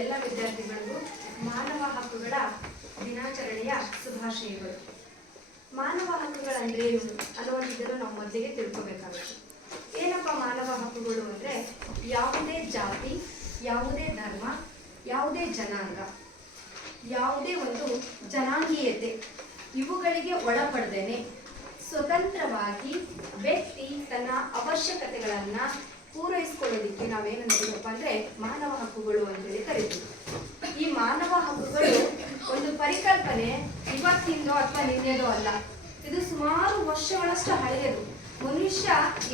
ಎಲ್ಲ ವಿದ್ಯಾರ್ಥಿಗಳಿಗೂ ಮಾನವ ಹಕ್ಕುಗಳ ದಿನಾಚರಣೆಯ ಶುಭಾಶಯಗಳು. ಮಾನವ ಹಕ್ಕುಗಳಂದ್ರೇನು ಅನ್ನುವಂಥದ್ದನ್ನು ನಾವು ಮೊದಲಿಗೆ ತಿಳ್ಕೋಬೇಕಾಗುತ್ತೆ. ಏನಪ್ಪ ಮಾನವ ಹಕ್ಕುಗಳು ಅಂದರೆ? ಯಾವುದೇ ಜಾತಿ, ಯಾವುದೇ ಧರ್ಮ, ಯಾವುದೇ ಜನಾಂಗ, ಯಾವುದೇ ಒಂದು ಜನಾಂಗೀಯತೆ ಇವುಗಳಿಗೆ ಒಳಪಡದೇನೆ ಸ್ವತಂತ್ರವಾಗಿ ವ್ಯಕ್ತಿ ತನ್ನ ಅವಶ್ಯಕತೆಗಳನ್ನ ಪೂರೈಸ್ಕೊಳ್ಳೋದಿಕ್ಕೆ ನಾವೇನಂತೀವಪ್ಪ ಅಂದ್ರೆ ಮಾನವ ಹಕ್ಕುಗಳು ಅಂತ ಹೇಳಿ ಕರಿತೀವಿ. ಈ ಮಾನವ ಹಕ್ಕುಗಳು ಒಂದು ಪರಿಕಲ್ಪನೆ ಇವತ್ತಿಂದೋ ಅಥವಾ ನಿನ್ನೆದೋ ಅಲ್ಲ. ಇದು ಸುಮಾರು ವರ್ಷಗಳಷ್ಟು ಹಳೆಯದು. ಮನುಷ್ಯ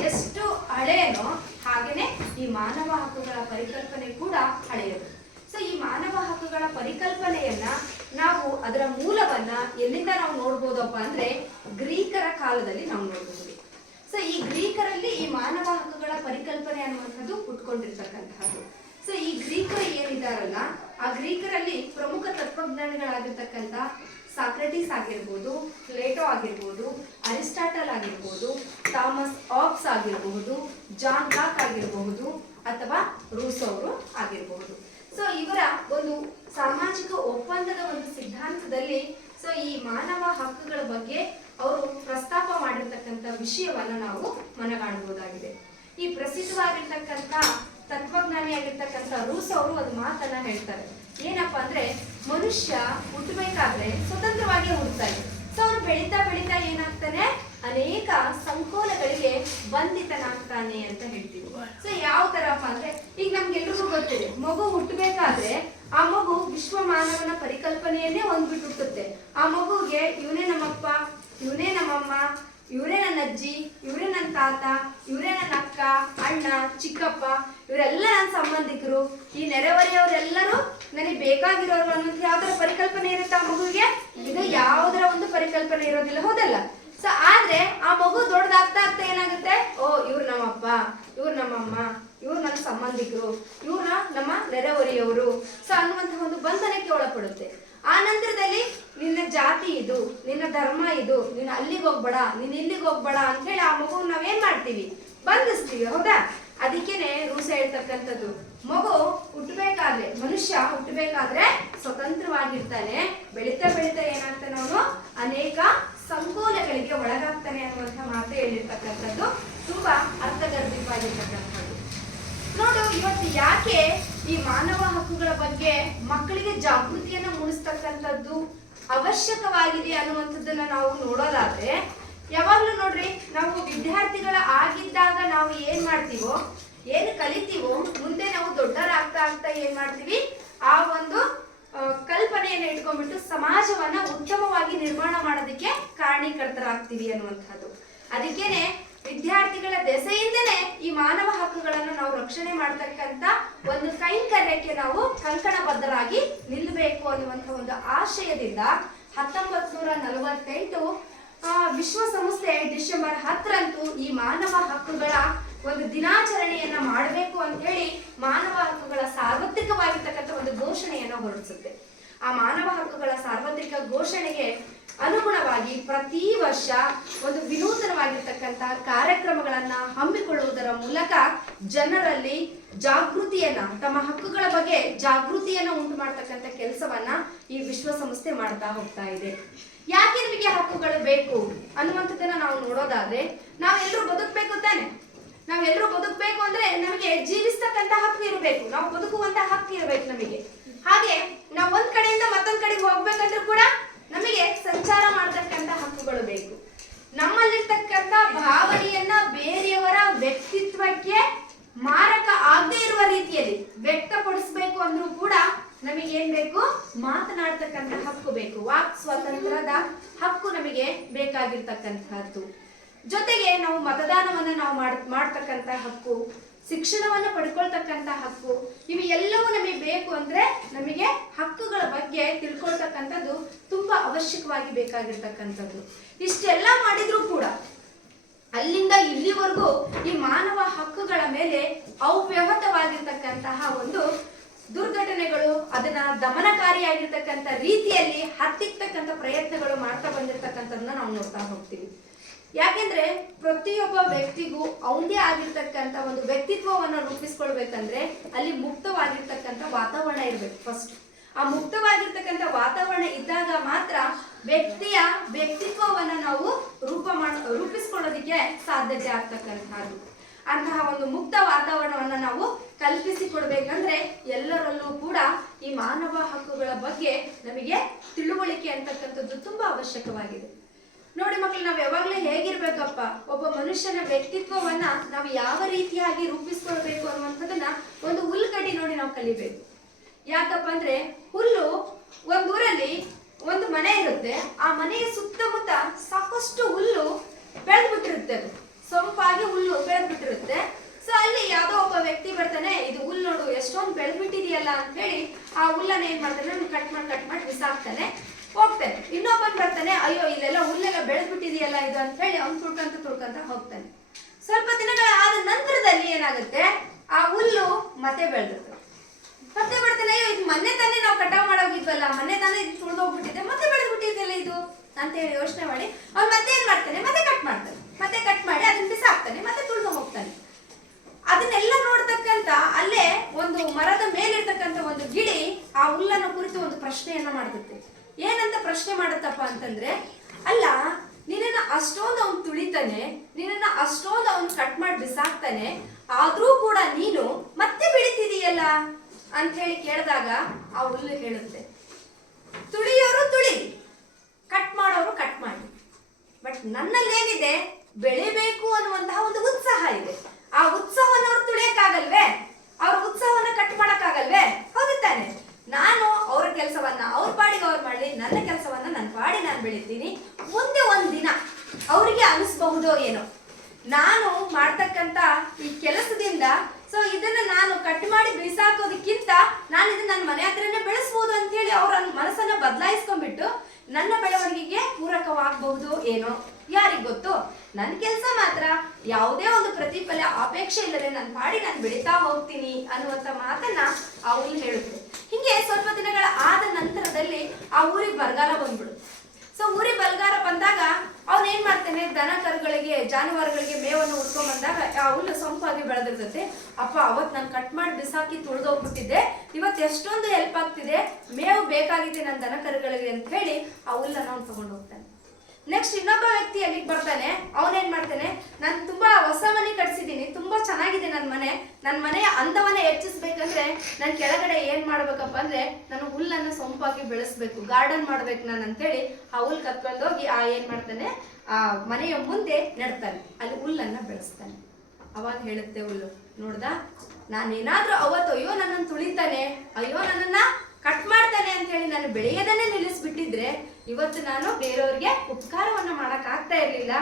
ಎಷ್ಟು ಹಳೆಯನೋ ಹಾಗೇನೆ ಈ ಮಾನವ ಹಕ್ಕುಗಳ ಪರಿಕಲ್ಪನೆ ಕೂಡ ಹಳೆಯದು. ಸೊ ಈ ಮಾನವ ಹಕ್ಕುಗಳ ಪರಿಕಲ್ಪನೆಯನ್ನ ನಾವು ಅದರ ಮೂಲವನ್ನ ಎಲ್ಲಿಂದ ನಾವು ನೋಡ್ಬೋದಪ್ಪ ಅಂದ್ರೆ ಗ್ರೀಕರ ಕಾಲದಲ್ಲಿ ನಾವು ನೋಡಬಹುದು ಸೊ ಈ ಗ್ರೀಕರಲ್ಲಿ ಈ ಮಾನವ ಹಕ್ಕುಗಳ ಪರಿಕಲ್ಪನೆ ಅನ್ನುವಂಥದ್ದು ಹುಟ್ಕೊಂಡಿರ್ತಕ್ಕಂತಹದ್ದು ಸೊ ಈ ಗ್ರೀಕರು ಏನಿದಾರಲ್ಲ, ಆ ಗ್ರೀಕರಲ್ಲಿ ಪ್ರಮುಖ ತತ್ವಜ್ಞಾನಿಗಳಾಗಿರ್ತಕ್ಕಂಥ ಸಾಕ್ರೆಟಿಸ್ ಆಗಿರ್ಬೋದು, ಪ್ಲೇಟೋ ಆಗಿರ್ಬೋದು, ಅರಿಸ್ಟಾಟಲ್ ಆಗಿರ್ಬೋದು, ಥಾಮಸ್ ಆಕ್ಸ್ ಆಗಿರಬಹುದು, ಜಾನ್ ಲಾಕ್ ಆಗಿರಬಹುದು, ಅಥವಾ ರೂಸೋ ಅವರು ಆಗಿರಬಹುದು. ಸೊ ಇವರ ಒಂದು ಸಾಮಾಜಿಕ ಒಪ್ಪಂದದ ಒಂದು ಸಿದ್ಧಾಂತದಲ್ಲಿ ಸೊ ಈ ಮಾನವ ಹಕ್ಕುಗಳ ಬಗ್ಗೆ ಅವರು ಪ್ರಸ್ತಾಪ ಮಾಡಿರ್ತಕ್ಕಂಥ ವಿಷಯವನ್ನು ನಾವು ಮನಗಾಣಬಹುದಾಗಿದೆ. ಈ ಪ್ರಸಿದ್ಧವಾಗಿರ್ತಕ್ಕಂಥ ತತ್ವಜ್ಞಾನಿಯಾಗಿರ್ತಕ್ಕಂಥ ರೂಸ್ ಅವರು ಒಂದು ಮಾತನ್ನ ಹೇಳ್ತಾರೆ. ಏನಪ್ಪಾ ಅಂದ್ರೆ, ಮನುಷ್ಯ ಹುಟ್ಟಬೇಕಾದ್ರೆ ಸ್ವತಂತ್ರವಾಗಿ ಹುಡ್ತಾರೆ ಸೊ ಅವ್ರು ಬೆಳೀತಾ ಬೆಳೀತಾ ಏನಾಗ್ತಾನೆ? ಅನೇಕ ಸಂಕೋಲಗಳಿಗೆ ಬಂಧಿತನಾಗ್ತಾನೆ ಅಂತ ಹೇಳ್ತೀವಿ. ಸೊ ಯಾವ ತರಪ್ಪ ಅಂದ್ರೆ, ಈಗ ನಮ್ಗೆಲ್ರಿಗೂ ಗೊತ್ತಿದೆ, ಮಗು ಹುಟ್ಟಬೇಕಾದ್ರೆ ಆ ಮಗು ವಿಶ್ವ ಮಾನವನ ಪರಿಕಲ್ಪನೆಯನ್ನೇ ಹೊಂದ್ಬಿಟ್ಟು ಹುಟ್ಟುತ್ತೆ. ಆ ಮಗುಗೆ ಇವನೇ ನಮ್ಮಪ್ಪ ಇವನೇ ನಮ್ಮಮ್ಮ, ಇವರೇ ನನ್ನ ಅಜ್ಜಿ ಇವರೇ ನನ್ನ ತಾತ, ಇವರೇ ನನ್ನ ಅಕ್ಕ, ಅಣ್ಣ, ಚಿಕ್ಕಪ್ಪ, ಇವರೆಲ್ಲ ನನ್ನ ಸಂಬಂಧಿಕರು. ಈ ನೆರೆಹೊರೆಯವರೆಲ್ಲರೂ ನನಗೆ ಬೇಕಾಗಿರೋರು ಅನ್ನೋದು ಯಾವ್ದಾರ ಪರಿಕಲ್ಪನೆ ಇರುತ್ತೆ ಆ ಮಗುವಿಗೆ? ಇದು ಯಾವ್ದರ ಒಂದು ಪರಿಕಲ್ಪನೆ ಇರೋದಿಲ್ಲ, ಹೌದಲ್ಲ? ಸೊ ಆದ್ರೆ ಆ ಮಗು ದೊಡ್ಡದಾಗ್ತಾ ಆಗ್ತಾ ಏನಾಗುತ್ತೆ? ಓ, ಇವ್ರು ನಮ್ಮಪ್ಪ, ಇವ್ರು ನಮ್ಮಮ್ಮ, ಇವ್ರು ನನ್ನ ಸಂಬಂಧಿಕರು ಇವ್ರ ನಮ್ಮ ನೆರೆಹೊರೆಯವರು. ಸೊ ಅನ್ನುವಂತಹ ಒಂದು ಬಂಧನಕ್ಕೆ ಒಳಪಡುತ್ತೆ ಆ ನಂತರದಲ್ಲಿ ನಿನ್ನ ಜಾತಿ ಇದು ನಿನ್ನ ಧರ್ಮ ಇದು. ನೀನು ಅಲ್ಲಿಗೆ ಹೋಗ್ಬೇಡ, ನೀನು ಇಲ್ಲಿಗೆ ಹೋಗ್ಬೇಡ ಅಂತ ಹೇಳಿ ಆ ಮಗು ನಾವೇನ್ ಮಾಡ್ತೀವಿ? ಬಂಧಿಸ್ತೀವಿ, ಹೌದಾ? ಅದಕ್ಕೇನೆ ರೂಸ ಹೇಳ್ತಕ್ಕಂಥದ್ದು. ಮಗು ಹುಟ್ಟಬೇಕಾದ್ರೆ ಮನುಷ್ಯ ಹುಟ್ಟಬೇಕಾದ್ರೆ ಸ್ವತಂತ್ರವಾಗಿರ್ತಾನೆ. ಬೆಳೀತಾ ಬೆಳೀತಾ ಏನಾಗ್ತಾನೆ ಅವನು? ಅನೇಕ ಸಂಕೋಲಗಳಿಗೆ ಒಳಗಾಗ್ತಾನೆ ಅನ್ನುವಂಥ ಮಾತು ಹೇಳಿರ್ತಕ್ಕಂಥದ್ದು. ತುಂಬಾ ಅರ್ಥಗರ್ಭಿತವಾಗಿರ್ತಕ್ಕಂಥದ್ದು. ನೋಡು, ಇವತ್ತು ಯಾಕೆ ಈ ಮಾನವ ಹಕ್ಕುಗಳ ಬಗ್ಗೆ ಮಕ್ಕಳಿಗೆ ಜಾಗೃತಿಯನ್ನು ಮೂಡಿಸ್ತಕ್ಕಂಥದ್ದು? ಅವಶ್ಯಕವಾಗಿದೆ ಅನ್ನುವಂಥದ್ದನ್ನ ನಾವು ನೋಡೋದಾದ್ರೆ, ಯಾವಾಗ್ಲೂ ನೋಡ್ರಿ, ನಾವು ವಿದ್ಯಾರ್ಥಿಗಳ ಆಗಿದ್ದಾಗ ನಾವು ಏನ್ ಮಾಡ್ತೀವೋ, ಏನ್ ಕಲಿತೀವೋ, ಮುಂದೆ ನಾವು ದೊಡ್ಡರಾಗ್ತಾ ಆಗ್ತಾ ಏನ್ ಮಾಡ್ತೀವಿ, ಆ ಒಂದು ಕಲ್ಪನೆಯನ್ನು ಇಟ್ಕೊಂಡ್ಬಿಟ್ಟು ಸಮಾಜವನ್ನ ಉತ್ತಮವಾಗಿ ನಿರ್ಮಾಣ ಮಾಡೋದಕ್ಕೆ ಕಾರಣೀಕರ್ತರಾಗ್ತೀವಿ ಅನ್ನುವಂಥದ್ದು. ಅದಕ್ಕೇನೆ ವಿದ್ಯಾರ್ಥಿಗಳ ದೆಸೆಯಿಂದನೇ ಈ ಮಾನವ ಹಕ್ಕುಗಳನ್ನು ನಾವು ರಕ್ಷಣೆ ಮಾಡತಕ್ಕಂತ ಒಂದು ಕೈಂಕರ್ಯಕ್ಕೆ ನಾವು ಕಂಕಣಬದ್ಧರಾಗಿ ನಿಲ್ಲಬೇಕು ಅನ್ನುವಂಥ ಒಂದು ಆಶಯದಿಂದ ಹತ್ತೊಂಬತ್ ನೂರ ನಲವತ್ತೆಂಟು ವಿಶ್ವಸಂಸ್ಥೆ ಡಿಸೆಂಬರ್ ಹತ್ತರಂತೂ ಈ ಮಾನವ ಹಕ್ಕುಗಳ ಒಂದು ದಿನಾಚರಣೆಯನ್ನ ಮಾಡಬೇಕು ಅಂತ ಹೇಳಿ ಮಾನವ ಹಕ್ಕುಗಳ ಸಾರ್ವತ್ರಿಕವಾಗಿರ್ತಕ್ಕಂಥ ಒಂದು ಘೋಷಣೆಯನ್ನು ಹೊರಡಿಸುತ್ತೆ. ಆ ಮಾನವ ಹಕ್ಕುಗಳ ಸಾರ್ವತ್ರಿಕ ಘೋಷಣೆಗೆ ಅನುಗುಣವಾಗಿ ಪ್ರತಿ ವರ್ಷ ಒಂದು ವಿನೂತನವಾಗಿರ್ತಕ್ಕಂತಹ ಕಾರ್ಯಕ್ರಮಗಳನ್ನ ಹಮ್ಮಿಕೊಳ್ಳುವುದರ ಮೂಲಕ ಜನರಲ್ಲಿ ಜಾಗೃತಿಯನ್ನ, ತಮ್ಮ ಹಕ್ಕುಗಳ ಬಗ್ಗೆ ಜಾಗೃತಿಯನ್ನ ಉಂಟು ಮಾಡ್ತಕ್ಕಂಥ ಕೆಲಸವನ್ನ ಈ ವಿಶ್ವಸಂಸ್ಥೆ ಮಾಡ್ತಾ ಹೋಗ್ತಾ ಇದೆ. ಯಾಕೆ ನಿಮಗೆ ಹಕ್ಕುಗಳು ಬೇಕು ಅನ್ನುವಂಥದ್ದನ್ನ ನಾವು ನೋಡೋದಾದ್ರೆ ನಾವೆಲ್ಲರೂ ಬದುಕಬೇಕು ತಾನೆ. ನಾವೆಲ್ಲರೂ ಬದುಕಬೇಕು ಅಂದ್ರೆ ನಮಗೆ ಜೀವಿಸ್ತಕ್ಕಂಥ ಹಕ್ಕು ಇರಬೇಕು. ನಾವು ಬದುಕುವಂತ ಹಕ್ಕು ಇರಬೇಕು ನಮಗೆ. ಹಾಗೆ ನಾವು ಒಂದ್ ಕಡೆಯಿಂದ ಮತ್ತೊಂದ್ ಕಡೆಗೆ ಹೋಗ್ಬೇಕಂದ್ರೂ ಕೂಡ ನಮಗೆ ಸಂಚಾರ ಮಾಡತಕ್ಕಂಥ ಹಕ್ಕುಗಳು ಬೇಕು. ನಮ್ಮಲ್ಲಿರ್ತಕ್ಕಂಥ ಭಾವನೆಯನ್ನ ಬೇರೆಯವರ ವ್ಯಕ್ತಿತ್ವಕ್ಕೆ ಮಾರಕ ಆಗದೇ ಇರುವ ರೀತಿಯಲ್ಲಿ ವ್ಯಕ್ತಪಡಿಸ್ಬೇಕು ಅಂದ್ರೂ ಕೂಡ ನಮಗೆ ಏನ್ ಬೇಕು? ಮಾತನಾಡ್ತಕ್ಕಂಥ ಹಕ್ಕು ಬೇಕು. ವಾಕ್ ಸ್ವಾತಂತ್ರ್ಯದ ಹಕ್ಕು ನಮಗೆ ಬೇಕಾಗಿರ್ತಕ್ಕಂಥದ್ದು. ಜೊತೆಗೆ ನಾವು ಮತದಾನವನ್ನ ನಾವು ಮಾಡ್, ಮಾಡ್ತಕ್ಕಂಥ ಹಕ್ಕು ಶಿಕ್ಷಣವನ್ನ ಪಡ್ಕೊಳ್ತಕ್ಕಂಥ ಹಕ್ಕು. ಇವು ಎಲ್ಲವೂ ನಮಗೆ ಬೇಕು ಅಂದ್ರೆ ನಮಗೆ ಹಕ್ಕುಗಳ ಬಗ್ಗೆ ತಿಳ್ಕೊಳ್ತಕ್ಕಂಥದ್ದು ತುಂಬಾ ಅವಶ್ಯಕವಾಗಿ ಬೇಕಾಗಿರ್ತಕ್ಕಂಥದ್ದು. ಇಷ್ಟೆಲ್ಲ ಮಾಡಿದ್ರೂ ಕೂಡ ಅಲ್ಲಿಂದ ಇಲ್ಲಿವರೆಗೂ ಈ ಮಾನವ ಹಕ್ಕುಗಳ ಮೇಲೆ ಅವ್ಯವಹತವಾಗಿರ್ತಕ್ಕಂತಹ ಒಂದು ದುರ್ಘಟನೆಗಳು, ಅದನ್ನ ದಮನಕಾರಿಯಾಗಿರ್ತಕ್ಕಂಥ ರೀತಿಯಲ್ಲಿ ಹತ್ತಿಕ್ತಕ್ಕಂಥ ಪ್ರಯತ್ನಗಳು ಮಾಡ್ತಾ ಬಂದಿರತಕ್ಕಂಥದನ್ನ ನಾವು ನೋಡ್ತಾ ಹೋಗ್ತೀವಿ. ಯಾಕೆಂದ್ರೆ ಪ್ರತಿಯೊಬ್ಬ ವ್ಯಕ್ತಿಗೂ ಅವನದೇ ಆಗಿರ್ತಕ್ಕಂಥ ಒಂದು ವ್ಯಕ್ತಿತ್ವವನ್ನು ರೂಪಿಸ್ಕೊಳ್ಬೇಕಂದ್ರೆ ಅಲ್ಲಿ ಮುಕ್ತವಾಗಿರ್ತಕ್ಕಂಥ ವಾತಾವರಣ ಇರ್ಬೇಕು ಫಸ್ಟ್ ಆ ಮುಕ್ತವಾಗಿರ್ತಕ್ಕಂಥ ವಾತಾವರಣ ಇದ್ದಾಗ ಮಾತ್ರ ವ್ಯಕ್ತಿಯ ವ್ಯಕ್ತಿತ್ವವನ್ನು ನಾವು ರೂಪ ಮಾಡ, ರೂಪಿಸ್ಕೊಳ್ಳೋದಕ್ಕೆ ಸಾಧ್ಯತೆ ಆಗ್ತಕ್ಕಂಥದ್ದು. ಅಂತಹ ಒಂದು ಮುಕ್ತ ವಾತಾವರಣವನ್ನು ನಾವು ಕಲ್ಪಿಸಿಕೊಡ್ಬೇಕಂದ್ರೆ ಎಲ್ಲರಲ್ಲೂ ಕೂಡ ಈ ಮಾನವ ಹಕ್ಕುಗಳ ಬಗ್ಗೆ ನಮಗೆ ತಿಳುವಳಿಕೆ ಅಂತಕ್ಕಂಥದ್ದು ತುಂಬಾ ಅವಶ್ಯಕವಾಗಿದೆ. ನೋಡಿ ಮಕ್ಕಳು, ನಾವು ಯಾವಾಗಲೂ ಹೇಗಿರ್ಬೇಕಪ್ಪ? ಒಬ್ಬ ಮನುಷ್ಯನ ವ್ಯಕ್ತಿತ್ವವನ್ನ ನಾವು ಯಾವ ರೀತಿಯಾಗಿ ರೂಪಿಸ್ಕೊಳ್ಬೇಕು ಅನ್ನುವಂಥದ್ದನ್ನ ಒಂದು ಹುಲ್ಗಡ್ಡಿ ನೋಡಿ ನಾವು ಕಲಿಬೇಕು. ಯಾಕಪ್ಪ ಅಂದ್ರೆ, ಹುಲ್ಲು ಒಂದೂರಲ್ಲಿ ಒಂದು ಮನೆ ಇರುತ್ತೆ. ಆ ಮನೆಯ ಸುತ್ತಮುತ್ತ ಸಾಕಷ್ಟು ಹುಲ್ಲು ಬೆಳೆದ್ಬಿಟ್ಟಿರುತ್ತೆ. ಸೊಂಪಾಗಿ ಹುಲ್ಲು ಬೆಳೆದ್ಬಿಟ್ಟಿರುತ್ತೆ. ಸೊ ಅಲ್ಲಿ ಯಾವ್ದೋ ಒಬ್ಬ ವ್ಯಕ್ತಿ ಬರ್ತಾನೆ, ಇದು ಹುಲ್ಲು ನೋಡು, ಎಷ್ಟೊಂದು ಬೆಳೆದ್ಬಿಟ್ಟಿದೆಯಲ್ಲ ಅಂತ ಹೇಳಿ ಆ ಹುಲ್ಲನ್ನ ಏನ್ ಮಾಡ್ತಾನೆ, ಕಟ್ ಮಾಡಿ ಕಟ್ ಮಾಡಿ ಬಿಸಾಕ್ತಾನೆ. ಹೋಗ್ತಾನೆ ಇನ್ನೊಬ್ಬನ್ ಬರ್ತಾನೆ, ಅಯ್ಯೋ, ಇಲ್ಲೆಲ್ಲ ಹುಲ್ಲೆಲ್ಲ ಬೆಳೆದ್ಬಿಟ್ಟಿದೆಯಲ್ಲ ಇದು ಅಂತ ಹೇಳಿ ಅವ್ನು ತುಳ್ಕಂತ ತುಳ್ಕಂತ ಹೋಗ್ತಾನೆ. ಸ್ವಲ್ಪ ದಿನಗಳ ಆದ ನಂತರದಲ್ಲಿ ಏನಾಗುತ್ತೆ? ಆ ಹುಲ್ಲು ಮತ್ತೆ ಬೆಳೆದಿರ್ತದೆ ಮತ್ತೆ ಬರ್ತಾನೆ, ಅಯ್ಯೋ, ಇದು ಮೊನ್ನೆ ತಾನೇ ನಾವು ಕಟಾವ್ ಮಾಡೋಗಿದ್ವಲ್ಲ, ಮೊನ್ನೆ ತಾನೇ ಇದು ತುಳಿದೋಗ್ಬಿಟ್ಟಿದೆ, ಮತ್ತೆ ಬೆಳೆದ್ಬಿಟ್ಟಿದೆಯಲ್ಲ ಇದು ಅಂತ ಹೇಳಿ ಯೋಚನೆ ಮಾಡಿ, ಅವ್ನು ಮತ್ತೆ ಏನ್ ಮಾಡ್ತಾನೆ? ಮತ್ತೆ ಕಟ್ ಮಾಡ್ತಾನೆ. ಮತ್ತೆ ಕಟ್ ಮಾಡಿ ಅದನ್ನ ಬಿಸಾಕ್ತಾನೆ, ಮತ್ತೆ ತುಳಿದು ಹೋಗ್ತಾನೆ. ಅದನ್ನೆಲ್ಲ ನೋಡ್ತಕ್ಕಂತ ಅಲ್ಲೇ ಒಂದು ಮರದ ಮೇಲಿರ್ತಕ್ಕಂಥ ಒಂದು ಗಿಳಿ ಆ ಹುಲ್ಲನ್ನು ಕುರಿತು ಒಂದು ಪ್ರಶ್ನೆಯನ್ನ ಮಾಡುತ್ತೆ. ಏನಂತ ಪ್ರಶ್ನೆ ಮಾಡುತ್ತಪ್ಪ ಅಂತಂದ್ರೆ, ಅಲ್ಲ ನಿನ್ನ ಅಷ್ಟೊಂದು ಅವ್ನು ತುಳಿತಾನೆ ನಿನ್ನ ಅಷ್ಟೊಂದು ಅವ್ನು ಕಟ್ ಮಾಡಿ ಬಿಸಾಕ್ತಾನೆ, ಆದ್ರೂ ಕೂಡ ನೀನು ಮತ್ತೆ ಬೆಳಿತಿದೀಯಲ್ಲ ಅಂತ ಹೇಳಿ ಕೇಳಿದಾಗ ಆ ಹುಲ್ಲು ಹೇಳುತ್ತೆ. ತುಳಿಯೋರು ತುಳಿ ಕಟ್ ಮಾಡೋರು ಕಟ್ ಮಾಡಿ. ಬಟ್ ನನ್ನಲ್ಲಿ ಏನಿದೆ ಬೆಳಿಬೇಕು ಅನ್ನುವಂತಹ ಒಂದು ಉತ್ಸಾಹ ಇದೆ. ಆ ಉತ್ಸಾಹವನ್ನು ಅವ್ರು ತುಳಿಯಕ್ಕಾಗಲ್ವೇ? ಅವ್ರ ಉತ್ಸಾಹವನ್ನು ಕಟ್ ಮಾಡಕ್ಕಾಗಲ್ವೇ? ಹೋಗುತ್ತಾನೆ ತಾನೆ. ನಾನು ಅವ್ರ ಕೆಲಸವನ್ನ, ಅವ್ರ ಪಾಡಿಗೆ ಅವ್ರು ಮಾಡಲಿ, ನನ್ನ ಕೆಲಸವನ್ನ ನನ್ನ ಪಾಡಿ ನಾನು ಬೆಳಿತೀನಿ. ಮುಂದೆ ಒಂದು ದಿನ ಅವರಿಗೆ ಅನಿಸ್ಬಹುದೋ ಏನೋ. ನಾನು ಮಾಡ್ತಕ್ಕಂತ ಈ ಕೆಲಸದಿಂದ ಸೊ ಇದನ್ನ ನಾನು ಕಟ್ ಮಾಡಿ ಬಿಸಾಕೋದಕ್ಕಿಂತ ನಾನು ಇದನ್ನ ನನ್ನ ಮನೆ ಹತ್ರನೇ ಬೆಳೆಸ್ಬೋದು ಅಂತ ಹೇಳಿ ಅವ್ರ ಮನಸ್ಸನ್ನ ಬದಲಾಯಿಸ್ಕೊಂಡ್ಬಿಟ್ಟು ನನ್ನ ಬೆಳವಣಿಗೆಗೆ ಪೂರಕವಾಗಬಹುದು ಏನೋ. ಯಾರಿಗ್ ಗೊತ್ತು? ನನ್ನ ಕೆಲಸ ಮಾತ್ರ. ಯಾವುದೇ ಒಂದು ಪ್ರತಿಫಲ, ಅಪೇಕ್ಷೆ ಇಲ್ಲದೆ ನಾನು ಮಾಡಿ ನಾನು ಬೆಳೀತಾ ಹೋಗ್ತೀನಿ ಅನ್ನುವಂತ ಮಾತನ್ನ ಆ ಹುಲ್ಲು ಹೇಳಿದ್ರು. ಹಿಂಗೆ ಸ್ವಲ್ಪ ದಿನಗಳ ಆದ ನಂತರದಲ್ಲಿ ಆ ಊರಿಗೆ ಬರಗಾಲ ಬಂದ್ಬಿಡು ಸೊ ಊರಿಗೆ ಬರಗಾಲ ಬಂದಾಗ ಅವ್ನ ಏನ್ ಮಾಡ್ತಾನೆ? ದನ ಕರುಗಳಿಗೆ, ಜಾನುವಾರುಗಳಿಗೆ ಮೇವನ್ನು ಉಟ್ಕೊಂಡ್ ಬಂದಾಗ ಆ ಹುಲ್ಲು ಸೊಂಪಾಗಿ ಬೆಳೆದಿರ್ತೈತೆ. ಅಪ್ಪ, ಅವತ್ ನಾನು ಕಟ್ ಮಾಡಿ ಬಿಸಾಕಿ ತುಳಿದೋಗ್ಬಿಟ್ಟಿದ್ದೆ ಇವತ್ತು ಎಷ್ಟೊಂದು ಹೆಲ್ಪ್ ಆಗ್ತಿದೆ. ಮೇವು ಬೇಕಾಗಿದೆ ನನ್ನ ದನ ಕರುಗಳಿಗೆ ಅಂತ ಹೇಳಿ ಆ ಹುಲ್ಲನ್ನು ಅವ್ನು ತಗೊಂಡು ಹೋಗ್ತಾನೆ. ನೆಕ್ಸ್ಟ್ ಇನ್ನೊಬ್ಬ ವ್ಯಕ್ತಿ ಅಲ್ಲಿಗೆ ಬರ್ತಾನೆ? ಅವನೇನ್ ಮಾಡ್ತಾನೆ? ನಾನು ತುಂಬಾ ಹೊಸ ಮನೆ ಕಟ್ಸಿದ್ದೀನಿ, ತುಂಬಾ ಚೆನ್ನಾಗಿದೆ ನನ್ನ ಮನೆ. ನನ್ನ ಮನೆಯ ಅಂದವನ್ನ ಹೆಚ್ಚಿಸ್ಬೇಕಂದ್ರೆ ನಾನು ಕೆಳಗಡೆ ಏನ್ ಮಾಡ್ಬೇಕಪ್ಪ ಅಂದ್ರೆ ನಾನು ಹುಲ್ಲನ್ನ ಸೊಂಪಾಗಿ ಬೆಳೆಸ್ಬೇಕು, ಗಾರ್ಡನ್ ಮಾಡ್ಬೇಕು ನಾನು ಅಂತೇಳಿ ಆ ಹುಲ್ ಕತ್ಕೊಂಡು ಹೋಗಿ ಆ ಏನ್ ಮಾಡ್ತಾನೆ? ಆ ಮನೆಯ ಮುಂದೆ ನೆಡ್ತಾನೆ, ಅಲ್ಲಿ ಹುಲ್ಲನ್ನ ಬೆಳೆಸ್ತಾನೆ. ಅವಾಗ ಹೇಳುತ್ತೆ ಹುಲ್ಲು, ನೋಡ್ದ? ನಾನೇನಾದ್ರೂ ಅವತ್ತು ಅಯ್ಯೋ ನನ್ನನ್ನು ತುಳಿತಾನೆ, ಅಯ್ಯೋ ನನ್ನನ್ನ ಕಟ್ ಮಾಡ್ತಾನೆ ಅಂತ ಹೇಳಿ ನಾನು ಬೆಳೆಯೋದನ್ನೇ ನಿಲ್ಲಿಸ್ಬಿಟ್ಟಿದ್ರೆ ಇವತ್ತು ನಾನು ಬೇರೆಯವ್ರಿಗೆ ಉಪಕಾರವನ್ನ ಮಾಡಕ್ ಆಗ್ತಾ ಇರ್ಲಿಲ್ಲ.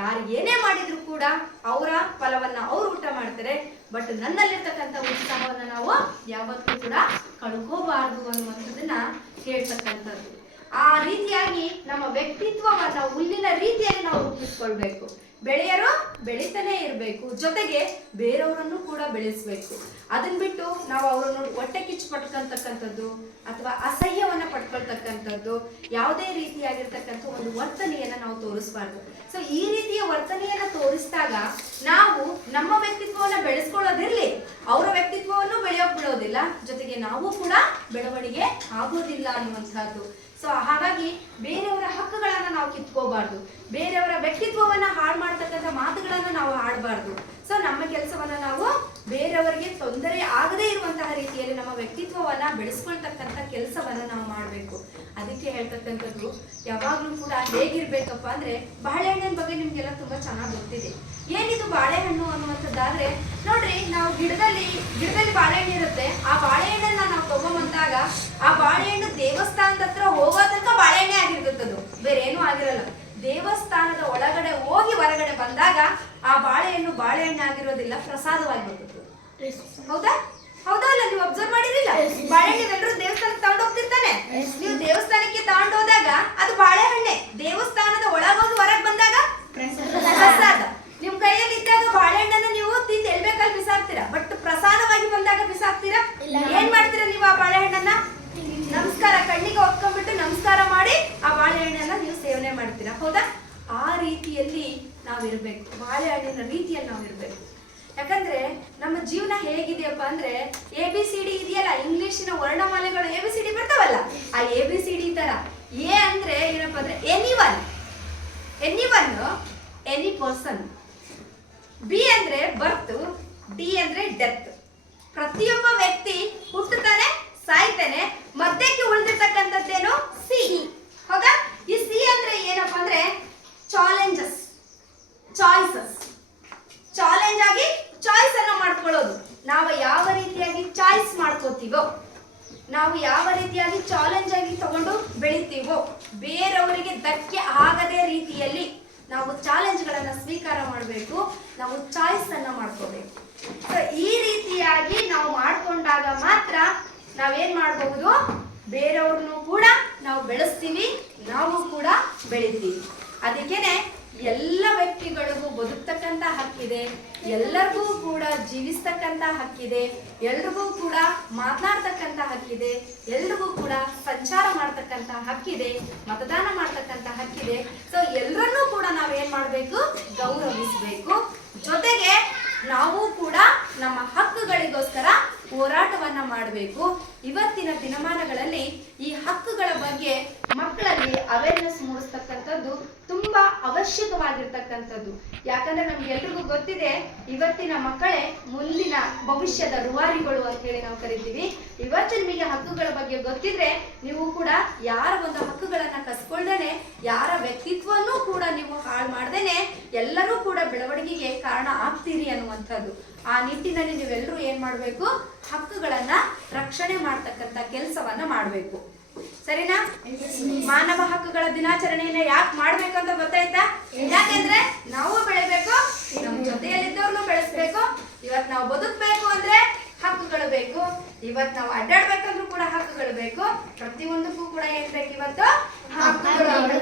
ಯಾರು ಏನೇ ಮಾಡಿದ್ರು ಕೂಡ ಅವರ ಫಲವನ್ನ ಅವ್ರು ಊಟ ಮಾಡ್ತಾರೆ. ಬಟ್ ನನ್ನಲ್ಲಿರ್ತಕ್ಕಂಥ ಉತ್ಸಾಹವನ್ನ ನಾವು ಯಾವತ್ತೂ ಕೂಡ ಕಳ್ಕೋಬಾರ್ದು ಅನ್ನುವಂಥದ್ದನ್ನ ಹೇಳ್ತಕ್ಕಂಥದ್ದು. ಆ ರೀತಿಯಾಗಿ ನಮ್ಮ ವ್ಯಕ್ತಿತ್ವವನ್ನ ಹುಲ್ಲಿನ ರೀತಿಯಲ್ಲಿ ನಾವು ರೂಪಿಸ್ಕೊಳ್ಬೇಕು. ಬೆಳೆಯರು ಬೆಳಿತಾನೆ ಇರಬೇಕು. ಜೊತೆಗೆ ಬೇರೆಯವರನ್ನು ಕೂಡ ಬೆಳೆಸಬೇಕು. ಅದನ್ನ ಬಿಟ್ಟು ನಾವು ಅವರನ್ನು ಹೊಟ್ಟೆ ಕಿಚ್ಚು ಪಟ್ಕೊಂತಕ್ಕಂಥದ್ದು ಅಥವಾ ಅಸಹ್ಯವನ್ನ ಪಡ್ಕೊಳ್ತಕ್ಕಂಥದ್ದು ಯಾವುದೇ ರೀತಿಯಾಗಿರ್ತಕ್ಕಂಥ ಒಂದು ವರ್ತನೆಯನ್ನ ನಾವು ತೋರಿಸ್ಬಾರ್ದು. ಸೊ ಈ ರೀತಿಯ ವರ್ತನೆಯನ್ನ ತೋರಿಸಿದಾಗ ನಾವು ನಮ್ಮ ವ್ಯಕ್ತಿತ್ವವನ್ನ ಬೆಳೆಸ್ಕೊಳ್ಳೋದಿರ್ಲಿ, ಅವರ ವ್ಯಕ್ತಿತ್ವವನ್ನು ಬೆಳೆಯೋಕ್ ಬಿಡೋದಿಲ್ಲ. ಜೊತೆಗೆ ನಾವು ಕೂಡ ಬೆಳವಣಿಗೆ ಆಗೋದಿಲ್ಲ ಅನ್ನುವಂಥದ್ದು. ಸೊ ಹಾಗಾಗಿ ಬೇರೆಯವರ ಹಕ್ಕುಗಳನ್ನ ನಾವು ಕಿತ್ಕೋಬಾರ್ದು. ಬೇರೆಯವರ ವ್ಯಕ್ತಿತ್ವವನ್ನ ಹಾಳು ಮಾಡ್ತಕ್ಕಂಥ ಮಾತುಗಳನ್ನ ನಾವು ಆಡಬಾರ್ದು. ಸೊ ನಮ್ಮ ಕೆಲಸವನ್ನ ನಾವು ಬೇರೆಯವರಿಗೆ ತೊಂದರೆ ಆಗದೇ ಇರುವಂತಹ ರೀತಿಯಲ್ಲಿ ನಮ್ಮ ವ್ಯಕ್ತಿತ್ವವನ್ನ ಬೆಳೆಸ್ಕೊಳ್ತಕ್ಕಂಥ ಕೆಲಸವನ್ನ ನಾವು ಮಾಡಬೇಕು. ಅದಕ್ಕೆ ಹೇಳ್ತಕ್ಕಂಥದ್ದು, ಯಾವಾಗಲೂ ಕೂಡ ಹೇಗಿರ್ಬೇಕಪ್ಪ ಅಂದ್ರೆ ಬಾಳೆಹಣ್ಣಿನ ಬಗ್ಗೆ ನಿಮ್ಗೆಲ್ಲ ತುಂಬಾ ಚೆನ್ನಾಗಿ ಗೊತ್ತಿದೆ. ಏನಿದು ಬಾಳೆಹಣ್ಣು ಅನ್ನುವಂಥದ್ದಾದ್ರೆ, ನೋಡ್ರಿ, ನಾವು ಗಿಡದಲ್ಲಿ ಗಿಡದಲ್ಲಿ ಬಾಳೆಹಣ್ಣು ಇರುತ್ತೆ. ಆ ಬಾಳೆಹಣ್ಣನ್ನ ನಾವು ತಗೊಂಬಂದಾಗ, ಆ ಬಾಳೆಹಣ್ಣು ದೇವಸ್ಥಾನದ ಹತ್ರ ಹೋಗೋ ಬಾಳೆಹಣ್ಣೆ ಆಗಿರ್ತದೆ ಅದು ಬೇರೆ ಏನೂ ಆಗಿರಲ್ಲ. ದೇವಸ್ಥಾನದ ಒಳಗಡೆ ಹೋಗಿ ಹೊರಗಡೆ ಬಂದಾಗ ಆ ಬಾಳೆಹಣ್ಣು ಬಾಳೆಹಣ್ಣು ಆಗಿರೋದಿಲ್ಲ ಪ್ರಸಾದವಾಗಿ ಬರ್ತದೆ ಹೌದಾ? ಹೌದಾ ಅಲ್ಲ ನೀವು ಅಬ್ಸರ್ವ್ ಮಾಡಿರಲಿಲ್ಲ ಬಾಳೆಹಣ್ಣು ಎಲ್ಲರೂ ದೇವಸ್ಥಾನಕ್ಕೆ ತಗೊಂಡು ಹೋಗ್ತಿರ್ತಾನೆ. ನೀವು ದೇವಸ್ಥಾನಕ್ಕೆ ತಗೊಂಡು ಹೋದಾಗ ಅದು ಬಾಳೆಹಣ್ಣೆ. ದೇವಸ್ಥಾನದ ಒಳಗೋಗಿ ಹೊರಗೆ ಬಂದಾಗ ಪ್ರಸಾದ. ನಿಮ್ ಕೈಯಲ್ಲಿ ಇದ್ದಾಗ ಬಾಳೆಹಣ್ಣನ್ನ ನೀವು ತಿಂದು ಎಲ್ಬೇಕಲ್ಲಿ ಬಿಸಾಕ್ತೀರಾ. ಬಟ್ ಪ್ರಸಾದವಾಗಿ ಬಂದಾಗ ಬಿಸಾಕ್ತೀರಾ? ಏನ್ ಮಾಡ್ತೀರಾ ನೀವು ಆ ಬಾಳೆಹಣ್ಣನ್ನ? ನಮಸ್ಕಾರ ಕಣ್ಣಿಗೆ ಒತ್ಕೊಂಡ್ಬಿಟ್ಟು ನಮಸ್ಕಾರ ಮಾಡಿ ಆ ಬಾಳೆಹಣ್ಣನ್ನ ನೀವು ಸೇವನೆ ಮಾಡ್ತೀರಾ. ಹೌದಾ? ಆ ರೀತಿಯಲ್ಲಿ ನಾವಿರ್ಬೇಕು. ಬಾಳೆಹಣ್ಣಿನ ರೀತಿಯಲ್ಲಿ ನಾವಿರ್ಬೇಕು. ಯಾಕಂದ್ರೆ ನಮ್ಮ ಜೀವನ ಹೇಗಿದೆಯಪ್ಪ ಅಂದ್ರೆ ಎ ಬಿ ಸಿ ಡಿ ಇದೆಯಲ್ಲ, ಇಂಗ್ಲಿಷಿನ ವರ್ಣಮಾಲೆಗಳು ಎ ಬಿ ಸಿ ಡಿ ಬರ್ತಾವಲ್ಲ? ಆ ಎ ಬಿ ಸಿ ಡಿ ತರ. ಎ ಅಂದ್ರೆ ಏನಪ್ಪ ಅಂದ್ರೆ any one any one any person B ಅಂದ್ರೆ ಬರ್ತ್ ಡಿ ಅಂದ್ರೆ ಡೆತ್ ಪ್ರತಿಯೊಬ್ಬ ವ್ಯಕ್ತಿ ಹುಟ್ಟುತ್ತಾನೆ ಸಾಯ್ತಾನೆ ಮಧ್ಯಕ್ಕೆ ಉಳಿದಿರ್ತಕ್ಕಂಥದ್ದೇನು ಸಿ ಹೌದಾ ಈ ಸಿ ಅಂದ್ರೆ ಏನಪ್ಪ ಅಂದ್ರೆ ಚಾಲೆಂಜಸ್ ಚಾಯ್ಸಸ್ ಚಾಲೆಂಜ್ ಆಗಿ ಚಾಯ್ಸ್ ಅನ್ನ ಮಾಡ್ಕೊಳ್ಳೋದು ನಾವು ಯಾವ ರೀತಿಯಾಗಿ ಚಾಯ್ಸ್ ಮಾಡ್ಕೋತೀವೋ ನಾವು ಯಾವ ರೀತಿಯಾಗಿ ಚಾಲೆಂಜ್ ಆಗಿ ತಗೊಂಡು ಬೆಳಿತೀವೋ ಬೇರೆಯವರಿಗೆ ಧಕ್ಕೆ ಆಗದೇ ರೀತಿಯಲ್ಲಿ ನಾವು ಚಾಲೆಂಜ್ಗಳನ್ನು ಸ್ವೀಕಾರ ಮಾಡಬೇಕು, ನಾವು ಚಾಯ್ಸ್ ಅನ್ನ ಮಾಡ್ಕೋಬೇಕು. ಸೊ ಈ ರೀತಿಯಾಗಿ ನಾವು ಮಾಡ್ಕೊಂಡಾಗ ಮಾತ್ರ ನಾವೇನ್ ಮಾಡಬಹುದು? ಬೇರೆಯವ್ರನ್ನು ಕೂಡ ನಾವು ಬೆಳೆಸ್ತೀವಿ, ನಾವು ಕೂಡ ಬೆಳಿತೀವಿ. ಅದಕ್ಕೇನೆ ಎಲ್ಲ ವ್ಯಕ್ತಿಗಳಿಗೂ ಬದುಕ್ತಕ್ಕಂಥ ಹಕ್ಕಿದೆ. ಎಲ್ಲರಿಗೂ ಕೂಡ ಜೀವಿಸ್ತಕ್ಕಂಥ ಹಕ್ಕಿದೆ, ಎಲ್ರಿಗೂ ಕೂಡ ಮಾತನಾಡ್ತಕ್ಕಂಥ ಹಕ್ಕಿದೆ, ಎಲ್ರಿಗೂ ಕೂಡ ಸಂಚಾರ ಮಾಡ್ತಕ್ಕಂಥ ಹಕ್ಕಿದೆ, ಮತದಾನ ಮಾಡ್ತಕ್ಕಂಥ ಹಕ್ಕಿದೆ. ಸೊ ಎಲ್ಲರನ್ನೂ ಕೂಡ ನಾವೇನ್ ಮಾಡಬೇಕು? ಗೌರವಿಸಬೇಕು. ಜೊತೆಗೆ ನಾವು ಕೂಡ ನಮ್ಮ ಹಕ್ಕುಗಳಿಗೋಸ್ಕರ ಹೋರಾಟವನ್ನ ಮಾಡಬೇಕು. ಇವತ್ತಿನ ದಿನಮಾನಗಳಲ್ಲಿ ಈ ಹಕ್ಕುಗಳ ಬಗ್ಗೆ ಮಕ್ಕಳಲ್ಲಿ ಅವೇರ್ನೆಸ್ ಮೂಡಿಸ್ತಕ್ಕಂಥದ್ದು ತುಂಬಾ ಅವಶ್ಯಕವಾಗಿರ್ತಕ್ಕಂಥದ್ದು. ಯಾಕಂದ್ರೆ ನಮ್ಗೆಲ್ರಿಗೂ ಗೊತ್ತಿದೆ, ಇವತ್ತಿನ ಮಕ್ಕಳೇ ಮುಂದಿನ ಭವಿಷ್ಯದ ರುವಾರಿಗಳು ಅಂತ ಹೇಳಿ ನಾವು ಕರಿತೀವಿ. ಇವತ್ತು ನಿಮಗೆ ಹಕ್ಕುಗಳ ಬಗ್ಗೆ ಗೊತ್ತಿದ್ರೆ ನೀವು ಕೂಡ ಯಾರ ಒಂದು ಹಕ್ಕುಗಳನ್ನ ಕಸ್ಕೊಳ್ದೇನೆ, ಯಾರ ವ್ಯಕ್ತಿತ್ವನೂ ಕೂಡ ನೀವು ಹಾಳು ಮಾಡ್ದೇನೆ ಎಲ್ಲರೂ ಕೂಡ ಬೆಳವಣಿಗೆಗೆ ಕಾರಣ ಆಗ್ತೀರಿ ಅನ್ನುವಂಥದ್ದು. ಆ ನಿಟ್ಟಿನಲ್ಲಿ ನೀವೆಲ್ಲರೂ ಏನ್ ಮಾಡಬೇಕು? ಹಕ್ಕುಗಳನ್ನ ರಕ್ಷಣೆ ಮಾಡ್ತಕ್ಕಂತ ಕೆಲಸವನ್ನ ಮಾಡ್ಬೇಕು. ಸರಿನಾ? ಮಾನವ ಹಕ್ಕುಗಳ ದಿನಾಚರಣೆಯನ್ನ ಯಾಕೆ ಅಂತ ಗೊತ್ತಾಯ್ತಾ? ಯಾಕೆಂದ್ರೆ ನಾವು ಬೆಳಿಬೇಕು ನಮ್ಮ ಜೊತೆಯಲ್ಲಿದ್ದವ್ರನ್ನು ಬೆಳೆಸ್ಬೇಕು. ಇವತ್ ನಾವು ಬದುಕ್ಬೇಕು ಅಂದ್ರೆ ಹಕ್ಕುಗಳು ಬೇಕು. ಇವತ್ ನಾವು ಅಡ್ಡಾಡ್ಬೇಕಂದ್ರೂ ಕೂಡ ಹಕ್ಕುಗಳು ಬೇಕು. ಪ್ರತಿಯೊಂದಕ್ಕೂ ಕೂಡ ಏನ್ ಬೇಕು ಇವತ್ತು? ಹಕ್ಕುಗಳು ಅನ್ನೋದು